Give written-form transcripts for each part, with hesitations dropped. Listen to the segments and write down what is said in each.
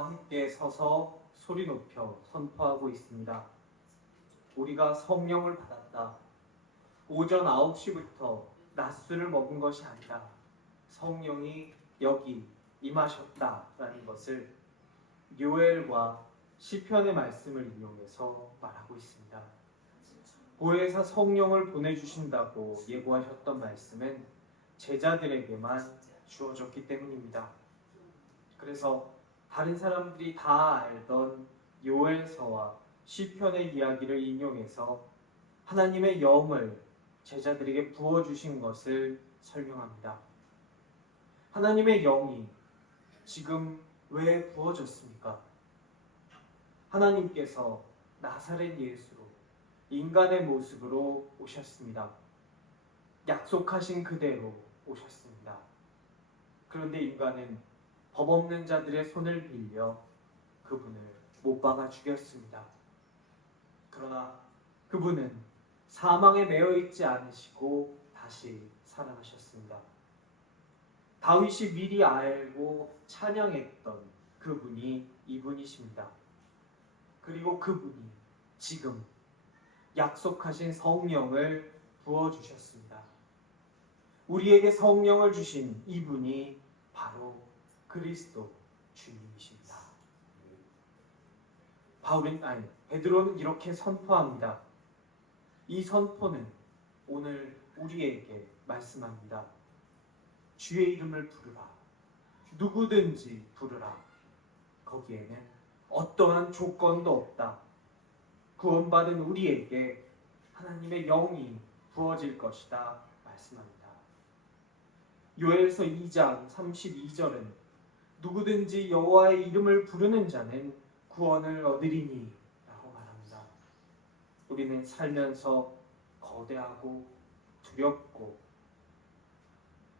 나와 함께 서서 소리 높여 선포하고 있습니다. 우리가 성령을 받았다. 오전 9시부터 낮술을 먹은 것이 아니라 성령이 여기 임하셨다라는 것을 요엘과 시편의 말씀을 이용해서 말하고 있습니다. 보혜사 성령을 보내주신다고 예고하셨던 말씀은 제자들에게만 주어졌기 때문입니다. 그래서 다른 사람들이 다 알던 요엘서와 시편의 이야기를 인용해서 하나님의 영을 제자들에게 부어주신 것을 설명합니다. 하나님의 영이 지금 왜 부어졌습니까? 하나님께서 나사렛 예수로 인간의 모습으로 오셨습니다. 약속하신 그대로 오셨습니다. 그런데 인간은 법 없는 자들의 손을 빌려 그분을 못 박아 죽였습니다. 그러나 그분은 사망에 매여 있지 않으시고 다시 살아나셨습니다. 다윗이 미리 알고 찬양했던 그분이 이분이십니다. 그리고 그분이 지금 약속하신 성령을 부어주셨습니다. 우리에게 성령을 주신 이분이 바로 그리스도 주님이십니다. 베드로는 이렇게 선포합니다. 이 선포는 오늘 우리에게 말씀합니다. 주의 이름을 부르라. 누구든지 부르라. 거기에는 어떠한 조건도 없다. 구원받은 우리에게 하나님의 영이 부어질 것이다 말씀합니다. 요엘서 2장 32절은 누구든지 여호와의 이름을 부르는 자는 구원을 얻으리니 라고 말합니다. 우리는 살면서 거대하고 두렵고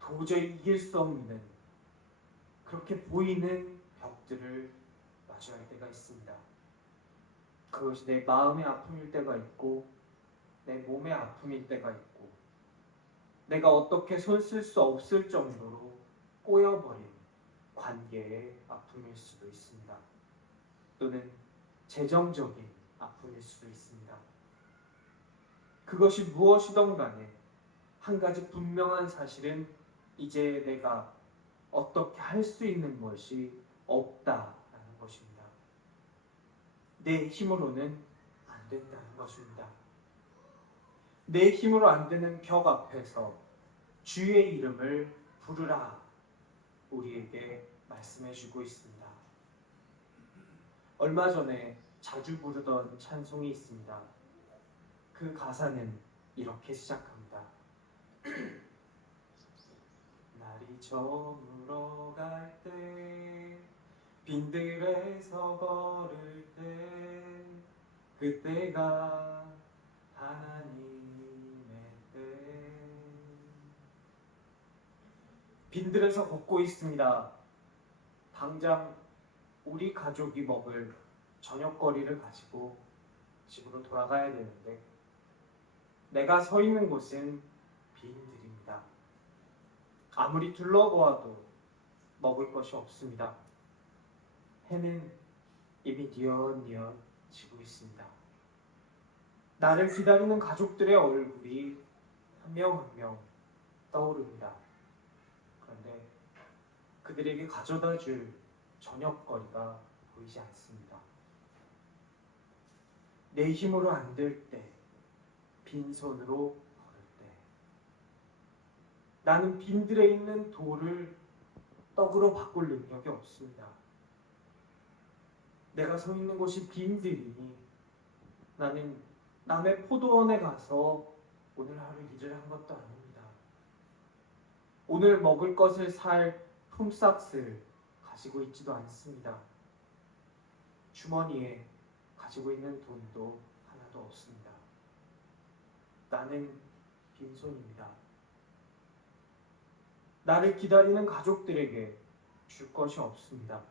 도저히 이길 수 없는 그렇게 보이는 벽들을 마주할 때가 있습니다. 그것이 내 마음의 아픔일 때가 있고 내 몸의 아픔일 때가 있고 내가 어떻게 손 쓸 수 없을 정도로 꼬여버린 관계의 아픔일 수도 있습니다. 또는 재정적인 아픔일 수도 있습니다. 그것이 무엇이든 간에 한 가지 분명한 사실은 이제 내가 어떻게 할 수 있는 것이 없다라는 것입니다. 내 힘으로는 안 된다는 것입니다. 내 힘으로 안 되는 벽 앞에서 주의 이름을 부르라 우리에게 말씀해 주고 있습니다. 얼마 전에 자주 부르던 찬송이 있습니다. 그 가사는 이렇게 시작합니다. 날이 저물어 갈 때 빈들에서 걸을 때 그때가 하나님의 때. 빈들에서 걷고 있습니다. 당장 우리 가족이 먹을 저녁거리를 가지고 집으로 돌아가야 되는데 내가 서 있는 곳은 빈들입니다. 아무리 둘러보아도 먹을 것이 없습니다. 해는 이미 뉘엿뉘엿 지고 있습니다. 나를 기다리는 가족들의 얼굴이 한 명 한 명 떠오릅니다. 그런데 그들에게 가져다 줄 저녁거리가 보이지 않습니다. 내 힘으로 안 될 때, 빈손으로 걸을 때, 나는 빈들에 있는 돌을 떡으로 바꿀 능력이 없습니다. 내가 서 있는 곳이 빈들이니 나는 남의 포도원에 가서 오늘 하루 일을 한 것도 아닙니다. 오늘 먹을 것을 살 품삯을 가지고 있지도 않습니다. 주머니에 가지고 있는 돈도 하나도 없습니다. 나는 빈손입니다. 나를 기다리는 가족들에게 줄 것이 없습니다.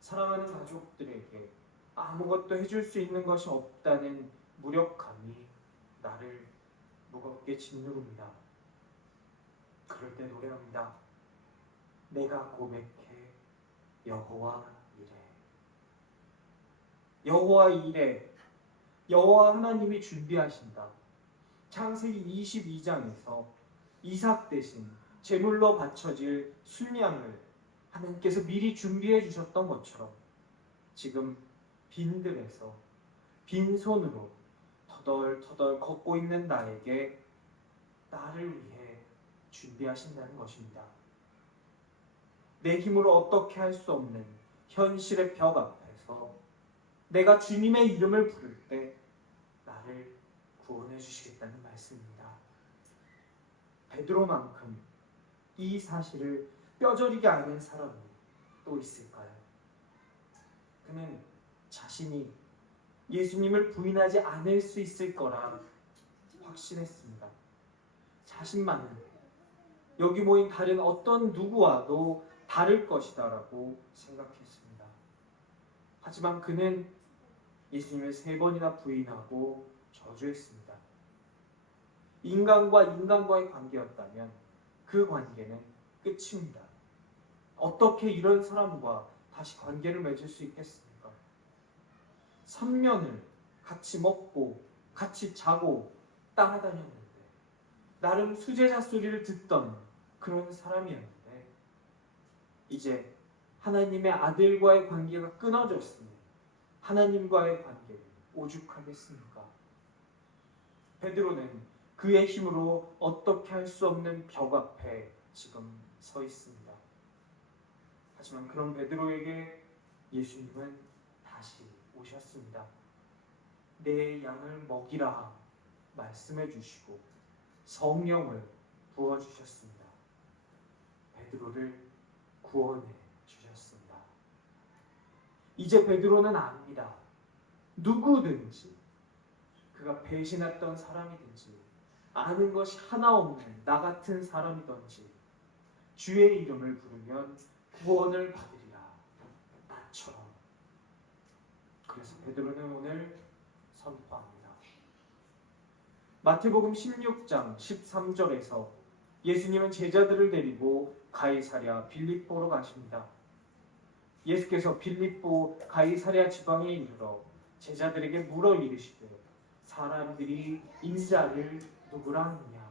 사랑하는 가족들에게 아무것도 해줄 수 있는 것이 없다는 무력감이 나를 무겁게 짓누릅니다. 그럴 때 노래합니다. 내가 고백해 여호와 이래. 여호와 이래. 여호와 하나님이 준비하신다. 창세기 22장에서 이삭 대신 제물로 바쳐질 순양을 하나님께서 미리 준비해 주셨던 것처럼 지금 빈들에서 빈손으로 터덜터덜 걷고 있는 나에게 나를 위해 준비하신다는 것입니다. 내 힘으로 어떻게 할 수 없는 현실의 벽 앞에서 내가 주님의 이름을 부를 때 나를 구원해 주시겠다는 말씀입니다. 베드로만큼 이 사실을 뼈저리게 아는 사람이 또 있을까요? 그는 자신이 예수님을 부인하지 않을 수 있을 거라 확신했습니다. 자신만은 여기 모인 다른 어떤 누구와도 다를 것이다 라고 생각했습니다. 하지만 그는 예수님을 3번이나 부인하고 저주했습니다. 인간과 인간과의 관계였다면 그 관계는 끝입니다. 어떻게 이런 사람과 다시 관계를 맺을 수 있겠습니까? 3년을 같이 먹고 같이 자고 따라다녔는데 나름 수제자 소리를 듣던 그런 사람이었는데 이제 하나님의 아들과의 관계가 끊어졌으니 하나님과의 관계를 오죽하겠습니까? 베드로는 그의 힘으로 어떻게 할 수 없는 벽 앞에 지금 서 있습니다. 하지만 그런 베드로에게 예수님은 다시 오셨습니다. 내 양을 먹이라 말씀해 주시고 성령을 부어주셨습니다. 베드로를 구원해 주셨습니다. 이제 베드로는 압니다. 누구든지 그가 배신했던 사람이든지 아는 것이 하나 없는 나 같은 사람이든지 주의 이름을 부르면 구원을 받으리라. 나처럼. 그래서 베드로는 오늘 선포합니다. 마태복음 16장 13절에서 예수님은 제자들을 데리고 가이사랴 빌립보로 가십니다. 예수께서 빌립보 가이사랴 지방에 이르러 제자들에게 물어 이르시되 사람들이 인자를 누구라 하느냐.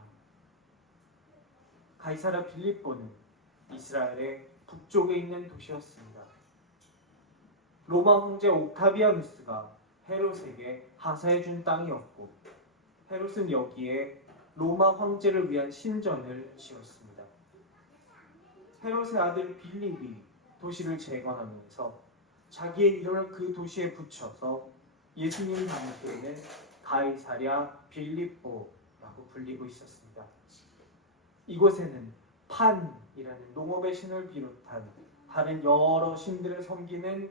가이사랴 빌립보는 이스라엘의 북쪽에 있는 도시였습니다. 로마 황제 옥타비아누스가 헤롯에게 하사해준 땅이었고 헤롯은 여기에 로마 황제를 위한 신전을 지었습니다. 헤롯의 아들 빌립이 도시를 재건하면서 자기의 이름을 그 도시에 붙여서 예수님 당시에는 가이사랴 빌립보라고 불리고 있었습니다. 이곳에는 판이라는 농업의 신을 비롯한 다른 여러 신들을 섬기는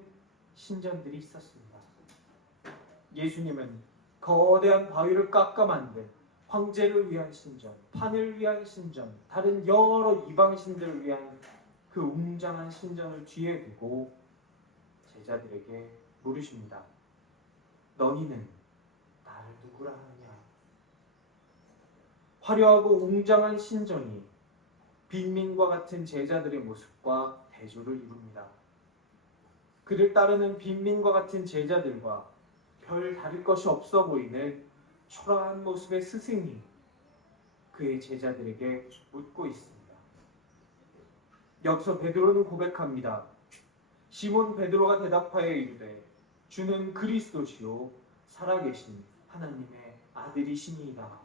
신전들이 있었습니다. 예수님은 거대한 바위를 깎아 만든 황제를 위한 신전, 판을 위한 신전, 다른 여러 이방 신들을 위한 그 웅장한 신전을 뒤에 두고 제자들에게 물으십니다. 너희는 나를 누구라 하느냐? 화려하고 웅장한 신전이 빈민과 같은 제자들의 모습과 대조를 이룹니다. 그를 따르는 빈민과 같은 제자들과 별 다를 것이 없어 보이는 초라한 모습의 스승이 그의 제자들에게 묻고 있습니다. 여기서 베드로는 고백합니다. 시몬 베드로가 대답하여 이르되 주는 그리스도시요 살아계신 하나님의 아들이시니이다.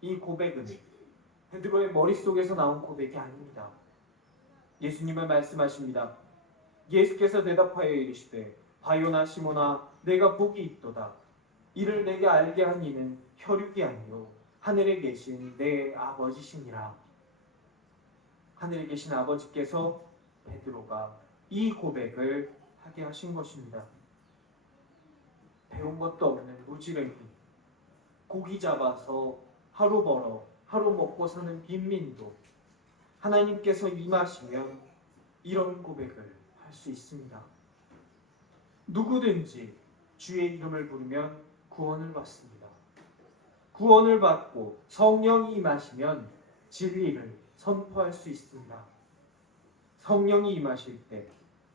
이 고백은 베드로의 머릿속에서 나온 고백이 아닙니다. 예수님은 말씀하십니다. 예수께서 대답하여 이르시되 바요나 시몬아 내가 복이 있도다. 이를 내게 알게 한 이는 혈육이 아니요 하늘에 계신 내 아버지시니라. 하늘에 계신 아버지께서 베드로가 이 고백을 하게 하신 것입니다. 배운 것도 없는 무지랭이, 고기 잡아서 하루 벌어 하루 먹고 사는 빈민도 하나님께서 임하시면 이런 고백을 할 수 있습니다. 누구든지 주의 이름을 부르면 구원을 받습니다. 구원을 받고 성령이 임하시면 진리를 선포할 수 있습니다. 성령이 임하실 때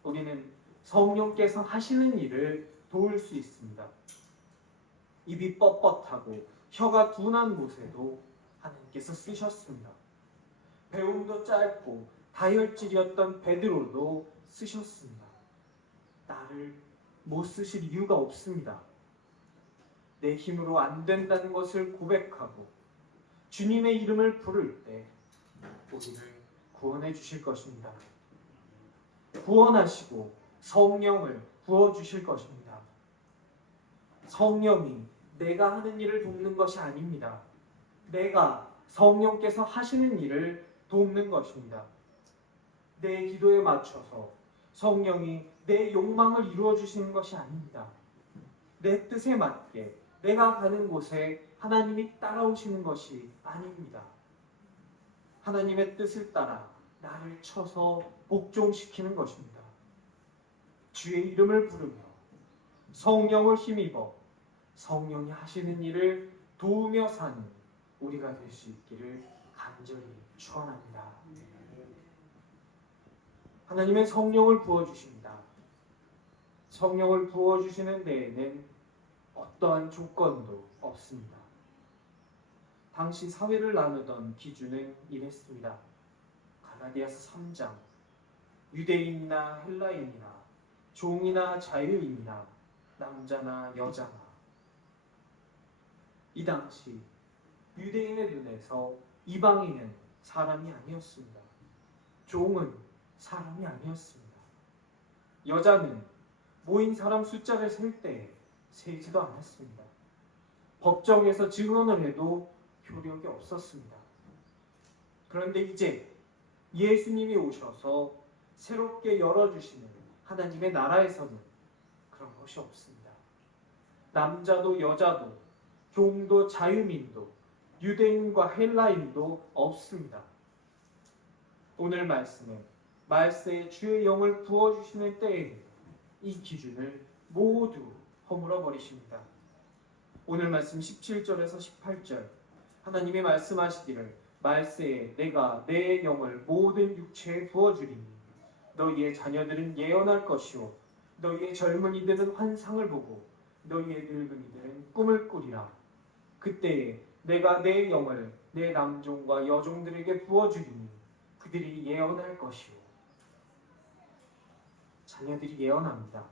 우리는 성령께서 하시는 일을 도울 수 있습니다. 입이 뻣뻣하고 혀가 둔한 곳에도 하나님께서 쓰셨습니다. 배움도 짧고 다혈질이었던 베드로도 쓰셨습니다. 나를 못 쓰실 이유가 없습니다. 내 힘으로 안 된다는 것을 고백하고 주님의 이름을 부를 때 우리를 구원해 주실 것입니다. 구원하시고 성령을 부어주실 것입니다. 성령이 내가 하는 일을 돕는 것이 아닙니다. 내가 성령께서 하시는 일을 돕는 것입니다. 내 기도에 맞춰서 성령이 내 욕망을 이루어 주시는 것이 아닙니다. 내 뜻에 맞게 내가 가는 곳에 하나님이 따라오시는 것이 아닙니다. 하나님의 뜻을 따라 나를 쳐서 복종시키는 것입니다. 주의 이름을 부르며 성령을 힘입어 성령이 하시는 일을 도우며 사는 우리가 될 수 있기를 간절히 축원합니다. 하나님의 성령을 부어주십니다. 성령을 부어주시는 데에는 어떠한 조건도 없습니다. 당시 사회를 나누던 기준은 이랬습니다. 갈라디아서 3장 유대인이나 헬라인이나 종이나 자유인이나 남자나 여자나 이 당시 유대인의 눈에서 이방인은 사람이 아니었습니다. 종은 사람이 아니었습니다. 여자는 모인 사람 숫자를 셀 때 세지도 않았습니다. 법정에서 증언을 해도 효력이 없었습니다. 그런데 이제 예수님이 오셔서 새롭게 열어주시는 하나님의 나라에서는 그런 것이 없습니다. 남자도 여자도 종도 자유민도 유대인과 헬라인도 없습니다. 오늘 말씀에 말세에 주의 영을 부어주시는 때에 이 기준을 모두 허물어 버리십니다. 오늘 말씀 17절에서 18절 하나님이 말씀하시기를 말세에 내가 내 영을 모든 육체에 부어주리니 너희의 자녀들은 예언할 것이요 너희의 젊은이들은 환상을 보고 너희의 늙은이들은 꿈을 꾸리라. 그때에 내가 내 영을 내 남종과 여종들에게 부어주리니 그들이 예언할 것이요. 자녀들이 예언합니다.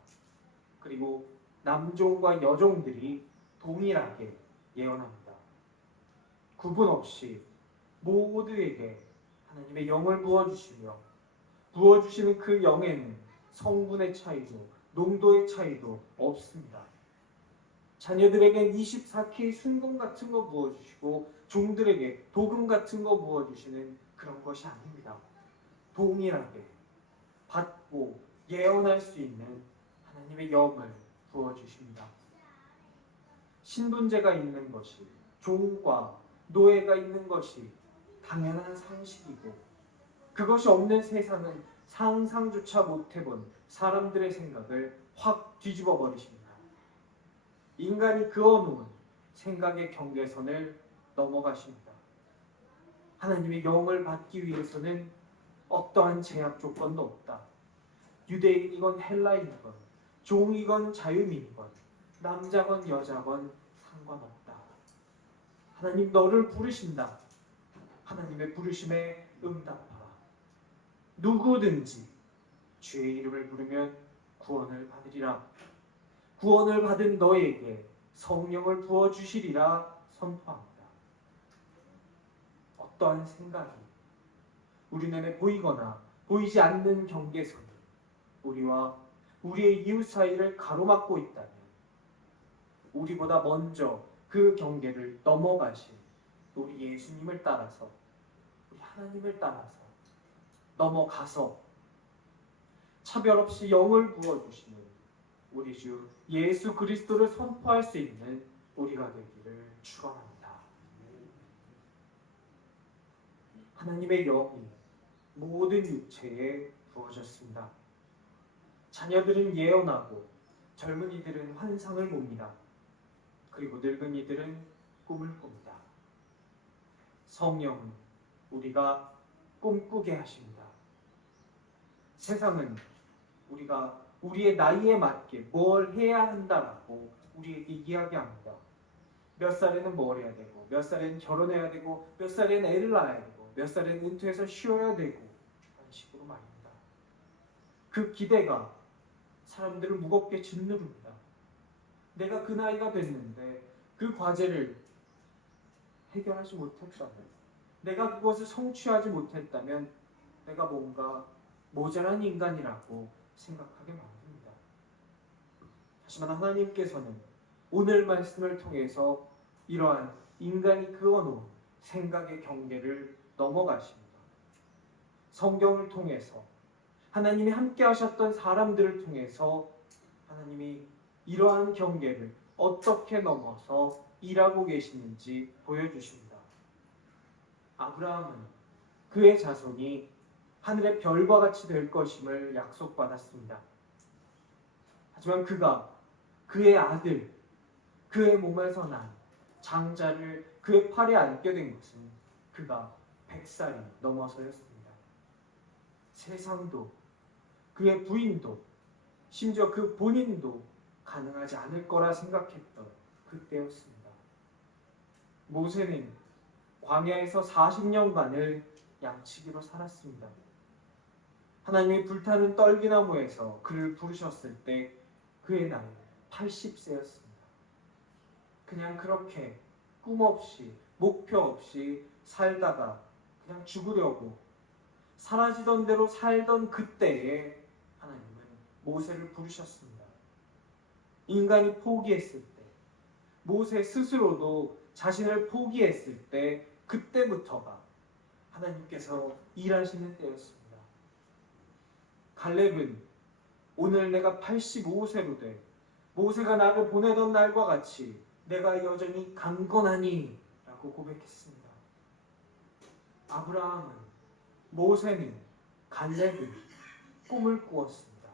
그리고 남종과 여종들이 동일하게 예언합니다. 구분 없이 모두에게 하나님의 영을 부어주시며 부어주시는 그 영에는 성분의 차이도 농도의 차이도 없습니다. 자녀들에게 24K 순금 같은 거 부어주시고 종들에게 도금 같은 거 부어주시는 그런 것이 아닙니다. 동일하게 받고 예언할 수 있는 하나님의 영을 부어주십니다. 신분제가 있는 것이 종과 노예가 있는 것이 당연한 상식이고 그것이 없는 세상은 상상조차 못해본 사람들의 생각을 확 뒤집어 버리십니다. 인간이 그어놓은 생각의 경계선을 넘어가십니다. 하나님의 영을 받기 위해서는 어떠한 제약 조건도 없다. 유대인이건 헬라인이건 종이건 자유민이건 남자건 여자건 상관없다. 하나님 너를 부르신다. 하나님의 부르심에 응답하라. 누구든지 주의 이름을 부르면 구원을 받으리라. 구원을 받은 너에게 성령을 부어주시리라 선포합니다. 어떠한 생각이 우리 눈에 보이거나 보이지 않는 경계선이 우리와 우리의 이웃 사이를 가로막고 있다면 우리보다 먼저 그 경계를 넘어가신 우리 예수님을 따라서 우리 하나님을 따라서 넘어가서 차별 없이 영을 부어주시는 우리 주 예수 그리스도를 선포할 수 있는 우리가 되기를 축원합니다. 하나님의 영이 모든 육체에 부어졌습니다. 자녀들은 예언하고 젊은이들은 환상을 봅니다. 그리고 늙은이들은 꿈을 꿉니다. 성령은 우리가 꿈꾸게 하십니다. 세상은 우리가 우리의 나이에 맞게 뭘 해야 한다라고 우리에게 이야기합니다. 몇 살에는 뭘 해야 되고, 몇 살에는 결혼해야 되고, 몇 살에는 애를 낳아야 되고, 몇 살에는 은퇴해서 쉬어야 되고, 그런 식으로 말입니다. 그 기대가 사람들을 무겁게 짓누릅니다. 내가 그 나이가 됐는데 그 과제를 해결하지 못했다면, 내가 그것을 성취하지 못했다면 내가 뭔가 모자란 인간이라고 생각하게 만듭니다. 하지만 하나님께서는 오늘 말씀을 통해서 이러한 인간이 그어놓은 생각의 경계를 넘어가십니다. 성경을 통해서 하나님이 함께 하셨던 사람들을 통해서 하나님이 이러한 경계를 어떻게 넘어서 일하고 계시는지 보여주십니다. 아브라함은 그의 자손이 하늘의 별과 같이 될 것임을 약속받았습니다. 하지만 그가 그의 아들, 그의 몸에서 난 장자를 그의 팔에 안게 된 것은 그가 100살이 넘어서였습니다. 세상도 그의 부인도 심지어 그 본인도 가능하지 않을 거라 생각했던 그때였습니다. 모세는 광야에서 40년간을 양치기로 살았습니다. 하나님이 불타는 떨기나무에서 그를 부르셨을 때 그의 나이는 80세였습니다. 그냥 그렇게 꿈 없이 목표 없이 살다가 그냥 죽으려고 사라지던 대로 살던 그때에 하나님은 모세를 부르셨습니다. 인간이 포기했을 때, 모세 스스로도 자신을 포기했을 때, 그때부터가 하나님께서 일하시는 때였습니다. 갈렙은 오늘 내가 85세로 돼 모세가 나를 보내던 날과 같이 내가 여전히 강건하니 라고 고백했습니다. 아브라함은, 모세는, 갈렙은 꿈을 꾸었습니다.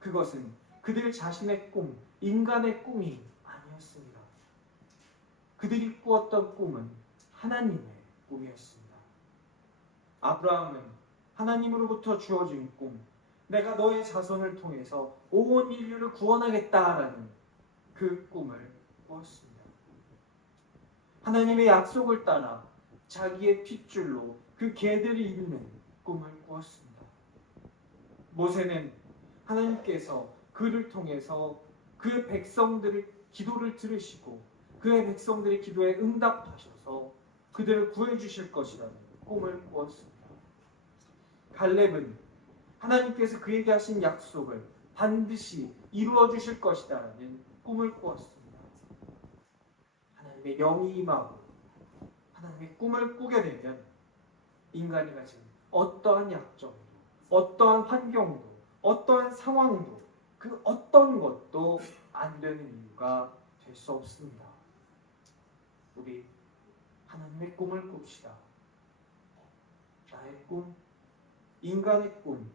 그것은 그들 자신의 꿈, 인간의 꿈이 아니었습니다. 그들이 꾸었던 꿈은 하나님의 꿈이었습니다. 아브라함은 하나님으로부터 주어진 꿈, 내가 너의 자손을 통해서 온 인류를 구원하겠다라는 그 꿈을 꾸었습니다. 하나님의 약속을 따라 자기의 핏줄로 그 개들이 있는 꿈을 꾸었습니다. 모세는 하나님께서 그를 통해서 그의 백성들의 기도를 들으시고 그의 백성들의 기도에 응답하셔서 그들을 구해주실 것이라는 꿈을 꾸었습니다. 갈렙은 하나님께서 그에게 하신 약속을 반드시 이루어 주실 것이라는 꿈을 꾸었습니다. 하나님의 영이 임하고 하나님의 꿈을 꾸게 되면 인간이 가진 어떠한 약점도, 어떠한 환경도, 어떠한 상황도, 그 어떤 것도 안 되는 이유가 될 수 없습니다. 우리 하나님의 꿈을 꿉시다. 나의 꿈, 인간의 꿈,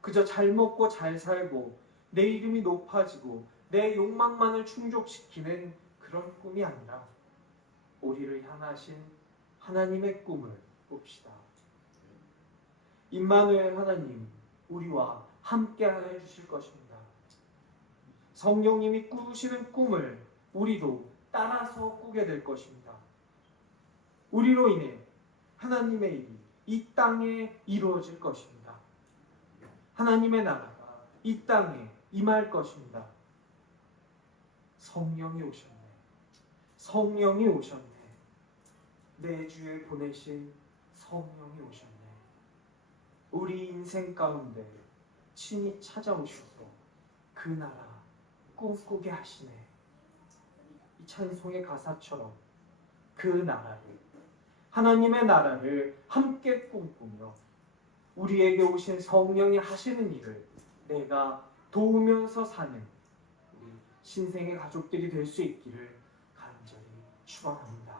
그저 잘 먹고 잘 살고 내 이름이 높아지고 내 욕망만을 충족시키는 그런 꿈이 아니라 우리를 향하신 하나님의 꿈을 꿉시다. 임마누엘 하나님, 우리와 함께하여 주실 것입니다. 성령님이 꾸시는 꿈을 우리도 따라서 꾸게 될 것입니다. 우리로 인해 하나님의 일이 이 땅에 이루어질 것입니다. 하나님의 나라가 이 땅에 임할 것입니다. 성령이 오셨네. 성령이 오셨네. 내 주에 보내신 성령이 오셨네. 우리 인생 가운데 친히 찾아오셔서 그 나라 꿈꾸게 하시네. 이 찬송의 가사처럼 그 나라를, 하나님의 나라를 함께 꿈꾸며 우리에게 오신 성령이 하시는 일을 내가 도우면서 사는 우리 신생의 가족들이 될 수 있기를 간절히 축원합니다.